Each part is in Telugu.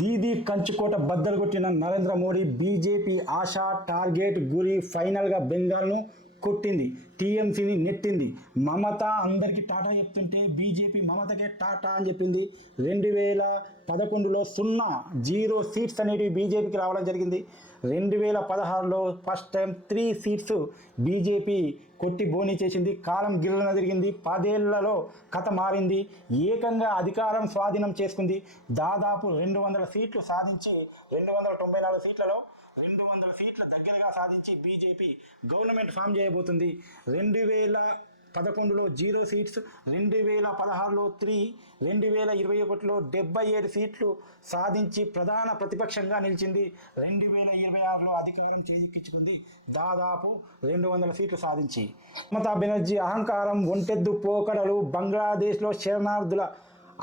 దీదీ కంచుకోట బద్దలు కొట్టిన నరేంద్ర మోడీ బీజేపీ ఆశ టార్గెట్ గురి ఫైనల్గా బెంగాల్ను కొట్టింది. టీఎంసీని నెట్టింది. మమత అందరికీ టాటా చెప్తుంటే బీజేపీ మమతకే టాటా అని చెప్పింది. 2011లో 0 సీట్స్ అనేవి బీజేపీకి రావడం జరిగింది. 2016లో ఫస్ట్ టైం 3 సీట్స్ బీజేపీ కొట్టి బోనీ చేసింది. కాలం గిర్రన తిరిగింది. 10 ఏళ్లలో కథ మారింది. ఏకంగా అధికారం స్వాధీనం చేసుకుంది. దాదాపు 200 సీట్లు సాధించి 294 సీట్లలో 200 సీట్ల దగ్గరగా సాధించి బీజేపీ గవర్నమెంట్ ఫామ్ చేయబోతుంది. 2011లో 0 సీట్స్, 2016లో 3, 2021లో 77 సీట్లు సాధించి ప్రధాన ప్రతిపక్షంగా నిలిచింది. 2026లో అధికారం చేజిక్కించుకుంది. దాదాపు 200 సీట్లు సాధించి. మమతా బెనర్జీ అహంకారం, ఒంటెద్దు పోకడలు, బంగ్లాదేశ్లో శరణార్థుల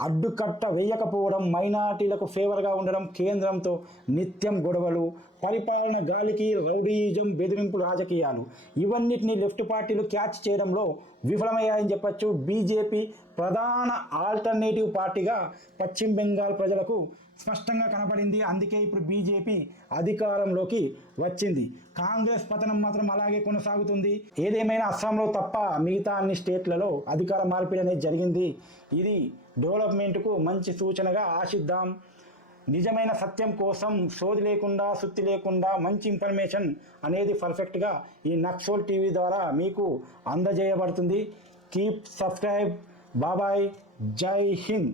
అడ్డుకట్ట వేయకపోవడం, మైనార్టీలకు ఫేవర్గా ఉండడం, కేంద్రంతో నిత్యం గొడవలు, పరిపాలన గాలికి రౌడీయిజం, బెదిరింపు రాజకీయాలు ఇవన్నిటిని లెఫ్ట్ పార్టీలు క్యాచ్ చేయడంలో విఫలమయ్యాయని చెప్పచ్చు. బీజేపీ ప్రధాన ఆల్టర్నేటివ్ పార్టీగా పశ్చిమ బెంగాల్ ప్రజలకు స్పష్టంగా కనపడింది. అందుకే ఇప్పుడు బీజేపీ అధికారంలోకి వచ్చింది. కాంగ్రెస్ పతనం మాత్రం అలాగే కొనసాగుతుంది. ఏదేమైనా అస్సాంలో తప్ప మిగతా అన్ని స్టేట్లలో అధికార మార్పిడి అనేది జరిగింది. ఇది డెవలప్మెంట్కు మంచి సూచనగా ఆశిద్దాం. నిజమైన సత్యం కోసం సోది లేకుండా, సుత్తి లేకుండా మంచి ఇన్ఫర్మేషన్ అనేది పర్ఫెక్ట్గా ఈ నక్సోల్ టీవీ ద్వారా మీకు అందజేయబడుతుంది. Keep subscribe. బాబాయ్. జై హింద్.